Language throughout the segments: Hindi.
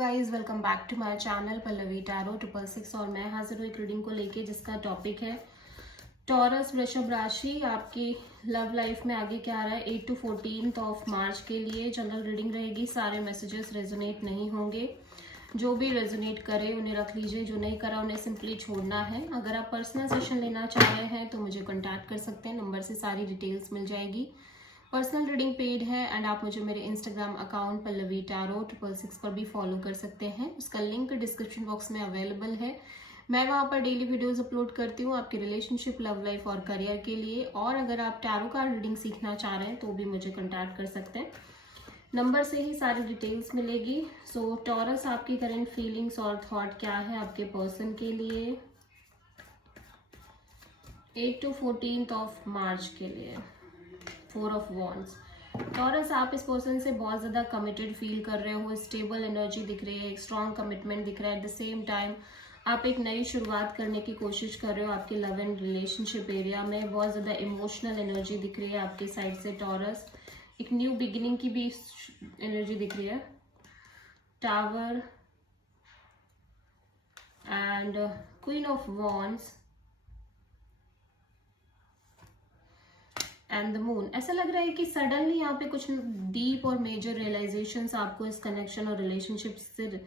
Guys welcome back to my channel Pallavi tarot 666 और मैं हाजिर हूँ एक रीडिंग को लेके जिसका टॉपिक है टॉरस वृषभ राशि। आपकी लव लाइफ में आगे क्या आ रहा है 8 to 14 ऑफ मार्च के लिए जनरल रीडिंग रहेगी। सारे मैसेजेस रेजोनेट नहीं होंगे, जो भी रेजोनेट करे उन्हें रख लीजिए, जो नहीं करा उन्हें सिंपली छोड़ना है। अगर आप पर्सनल सेशन लेना चाह रहे हैं तो मुझे कॉन्टैक्ट कर सकते हैं, नंबर से सारी डिटेल्स मिल जाएगी। पर्सनल रीडिंग पेड है एंड आप मुझे मेरे इंस्टाग्राम अकाउंट पल्लवी टैरो 666 पर भी फॉलो कर सकते हैं। उसका लिंक डिस्क्रिप्शन बॉक्स में अवेलेबल है। मैं वहाँ पर डेली वीडियोस अपलोड करती हूँ आपकी रिलेशनशिप, लव लाइफ और करियर के लिए। और अगर आप टैरो कार्ड रीडिंग सीखना चाह रहे हैं तो भी मुझे कॉन्टैक्ट कर सकते हैं, नंबर से ही सारी डिटेल्स मिलेगी। सो टॉरस, आपकी करंट फीलिंग्स और थॉट क्या है आपके पर्सन के लिए 8 to 14 ऑफ मार्च के लिए। 4 of Wands। टॉरस, आप इस पर्सन से बहुत ज़्यादा कमिटेड फील कर रहे हो, स्टेबल एनर्जी दिख रही है, एक स्ट्रॉन्ग कमिटमेंट दिख रहा है। एट द सेम टाइम आप एक नई शुरुआत करने की कोशिश कर रहे हो आपके लव एंड रिलेशनशिप एरिया में। बहुत ज़्यादा इमोशनल एनर्जी दिख रही है आपकी साइड से टॉरस, एक न्यू बिगिनिंग की भी एनर्जी दिख रही है। Tower and queen of wands and the moon. ऐसा लग रहा है कि सडनली यहाँ पे कुछ डीप और मेजर रियलाइजेशंस आपको इस कनेक्शन और रिलेशनशिप से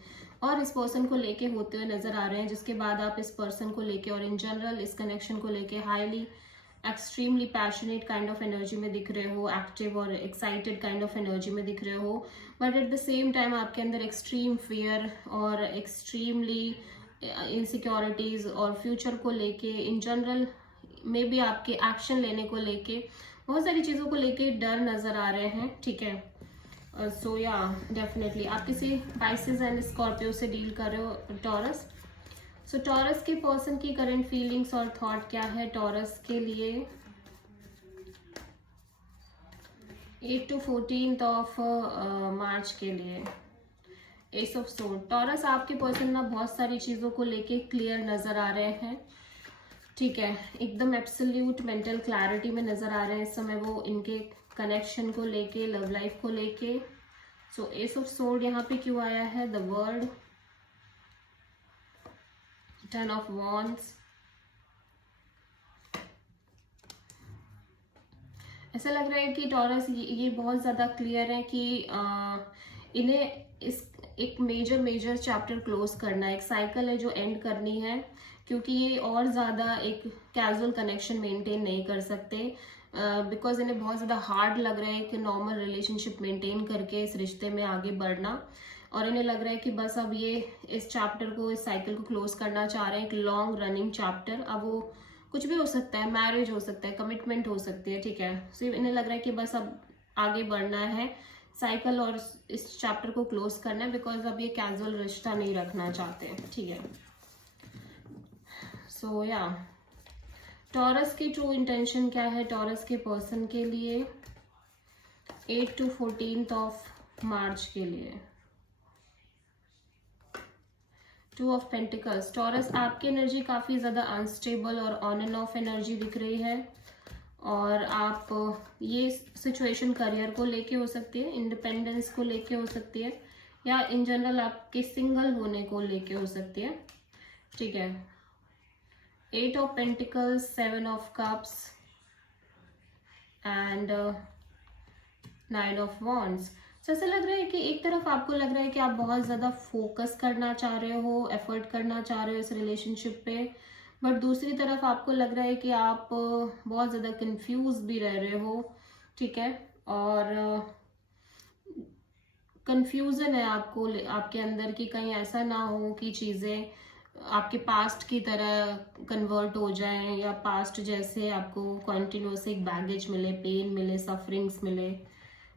और इस पर्सन को लेके होते हुए नजर आ रहे हैं, जिसके बाद आप इस पर्सन को लेके और इन जनरल इस कनेक्शन को लेके highly extremely passionate kind of energy में दिख रहे हो, एक्टिव और एक्साइटेड काइंड ऑफ एनर्जी में दिख रहे हो। But at the same time आपके अंदर एक्सट्रीम फियर और एक्सट्रीमली इनसिक्योरिटीज और फ्यूचर को लेके इन जनरल मे बी आपके एक्शन लेने को लेके बहुत सारी चीज़ों को लेके डर नजर आ रहे हैं। ठीक है, सो या डेफिनेटली आप किसी पाइसेस एंड स्कॉर्पियो से डील कर रहे हो टॉरस। सो टॉरस के पर्सन की करंट फीलिंग्स और थॉट क्या है टॉरस के लिए 8 to 14 ऑफ मार्च के लिए। S of sword. टॉरस, आपके पर्सन ना बहुत सारी चीज़ों को लेके क्लियर नजर आ रहे हैं। ठीक है, एकदम एब्सोल्यूट मेंटल क्लैरिटी में नजर आ रहे हैं इस समय वो, इनके कनेक्शन को लेके, लव लाइफ को लेके। सो एस ऑफ सोर्ड यहाँ पे क्यों आया है? The world, 10 of wands. ऐसा लग रहा है कि टॉरस ये बहुत ज़्यादा क्लियर है कि इन्हें इस एक मेजर चैप्टर क्लोज करना है, एक साइकिल है जो एंड करनी है, क्योंकि ये और ज़्यादा एक कैजुअल कनेक्शन मेंटेन नहीं कर सकते। बिकॉज इन्हें बहुत ज़्यादा हार्ड लग रहा है कि नॉर्मल रिलेशनशिप मेंटेन करके इस रिश्ते में आगे बढ़ना, और इन्हें लग रहा है कि बस अब ये इस चैप्टर को, इस साइकिल को क्लोज करना चाह रहे हैं, एक लॉन्ग रनिंग चैप्टर। अब वो कुछ भी हो सकता है, मैरिज हो सकता है, कमिटमेंट हो सकती है। ठीक है, सिर्फ इन्हें लग रहा है कि बस अब आगे बढ़ना है साइकिल और इस चैप्टर को क्लोज करना है, बिकॉज अब ये कैजुअल रिश्ता नहीं रखना चाहते। ठीक है, सो या टॉरस की ट्रू इंटेंशन क्या है टॉरस के पर्सन के लिए 8 to 14 ऑफ मार्च के लिए। 2 ऑफ पेंटिकल्स। टॉरस, आपकी एनर्जी काफ़ी ज़्यादा अनस्टेबल और ऑन एंड ऑफ एनर्जी दिख रही है, और आप ये सिचुएशन करियर को लेके हो सकती है, इंडिपेंडेंस को लेके हो सकती है, या इन जनरल आपके सिंगल होने को लेके हो सकती है। ठीक है, 8 of pentacles, 7 of cups and 9 of wands. तो ऐसा लग रहा है कि एक तरफ आपको लग रहा है कि आप बहुत ज़्यादा फोकस करना चाह रहे हो, एफर्ट करना चाह रहे हो इस रिलेशनशिप पे, बट दूसरी तरफ आपको लग रहा है कि आप बहुत ज़्यादा कंफ्यूज भी रह रहे हो। ठीक है, और कंफ्यूजन है आपको आपके अंदर कि कहीं ऐसा ना हो कि चीज़ें आपके पास्ट की तरह कन्वर्ट हो जाएं, या पास्ट जैसे आपको कंटिन्यूस एक बैगेज मिले, पेन मिले, सफरिंग्स मिले।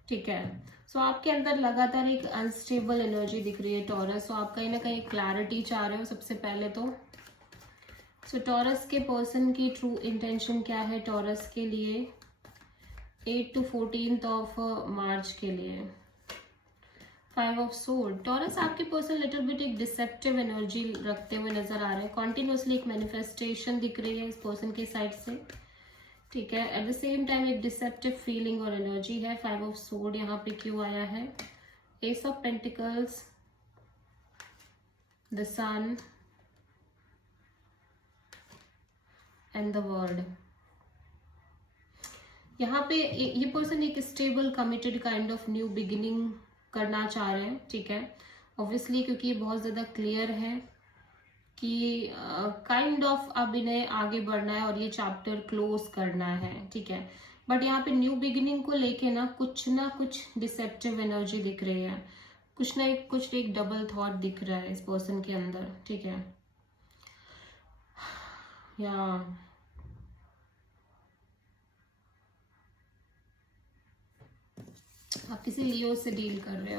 ठीक है, सो आपके अंदर लगातार एक अनस्टेबल एनर्जी दिख रही है टॉरस। सो आप कहीं ना कहीं क्लैरिटी चाह रहे हो सबसे पहले तो। सो टॉरस के पर्सन की ट्रू इंटेंशन क्या है टॉरस के लिए 8 to 14 ऑफ मार्च के लिए। 5 ऑफ सोर्ड। टॉरस, आपके पर्सन लिटिल बिट एक डिसेप्टिव एनर्जी रखते हुए नजर आ रहे हैं, कॉन्टिन्यूसली एक मैनिफेस्टेशन दिख रही है इस पर्सन के साइड से। ठीक है, एट द सेम टाइम एक डिसेप्टिव फीलिंग और एनर्जी है। 5 ऑफ सोर्ड यहाँ पे क्यों आया है? Ace of pentacles, the sun and the world. यहाँ पे ये पर्सन एक stable committed kind of new beginning करना चाह रहे हैं, ठीक है। ऑब्वियसली क्योंकि ये बहुत ज़्यादा क्लियर है कि काइंड ऑफ अब इन्हें आगे बढ़ना है और ये चैप्टर क्लोज करना है, ठीक है। बट यहाँ पे न्यू बिगिनिंग को लेके ना कुछ डिसेप्टिव एनर्जी दिख रही है, कुछ एक डबल थॉट दिख रहा है इस पर्सन के अंदर, ठीक है। या आप किसी लियो से डील कर रहे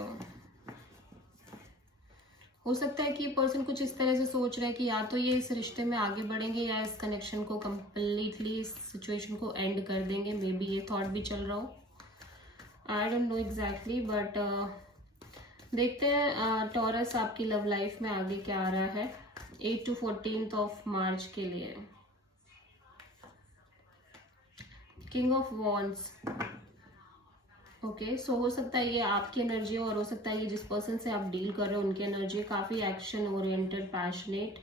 हो सकता है कि ये पर्सन कुछ इस तरह से सोच रहा है कि या तो ये इस रिश्ते में आगे बढ़ेंगे या इस कनेक्शन को कम्प्लीटली, इस सिचुएशन को एंड कर देंगे। मे बी ये थॉट भी चल रहा हो, I don't know exactly, but देखते हैं टॉरस आपकी लव लाइफ में आगे क्या आ रहा है 8 to 14 ऑफ मार्च के लिए। किंग ऑफ वॉन्ड्स, ओके, सो हो सकता है ये आपकी एनर्जी हो और हो सकता है ये जिस पर्सन से आप डील कर रहे हो उनकी एनर्जी काफ़ी action oriented, passionate.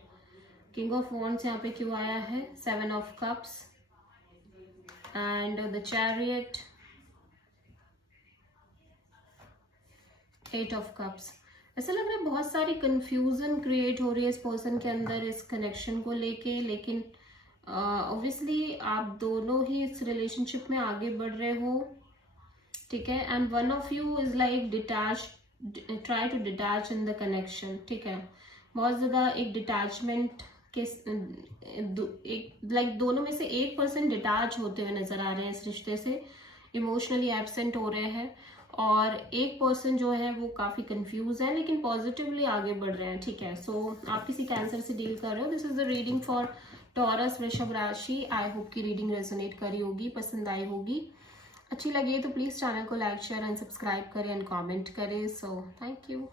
King of wands यहाँ पे क्यों आया है? 7 of cups and the chariot, 8 of cups. ऐसा लग रहा है बहुत सारी कंफ्यूजन क्रिएट हो रही है इस पर्सन के अंदर इस कनेक्शन को लेके, लेकिन ऑब्वियसली आप दोनों ही इस रिलेशनशिप में आगे बढ़ रहे हो, ठीक है। And one of you is like detach, try to detach in the connection, ठीक है। बहुत ज़्यादा एक डिटैचमेंट के एक लाइक दोनों में से एक पर्सन डिटैच होते हुए नजर आ रहे हैं इस रिश्ते से, इमोशनली एब्सेंट हो रहे हैं, और एक पर्सन जो है वो काफ़ी कंफ्यूज है लेकिन पॉजिटिवली आगे बढ़ रहे हैं, ठीक है। सो आप किसी कैंसर से डील कर रहे हो। This is the reading for taurus वृषभ राशि। आई होप की रीडिंग रेजोनेट करी होगी, पसंद आई होगी। अच्छी लगी तो प्लीज़ चैनल को लाइक, शेयर एंड सब्सक्राइब करें एंड कमेंट करें। So thank you.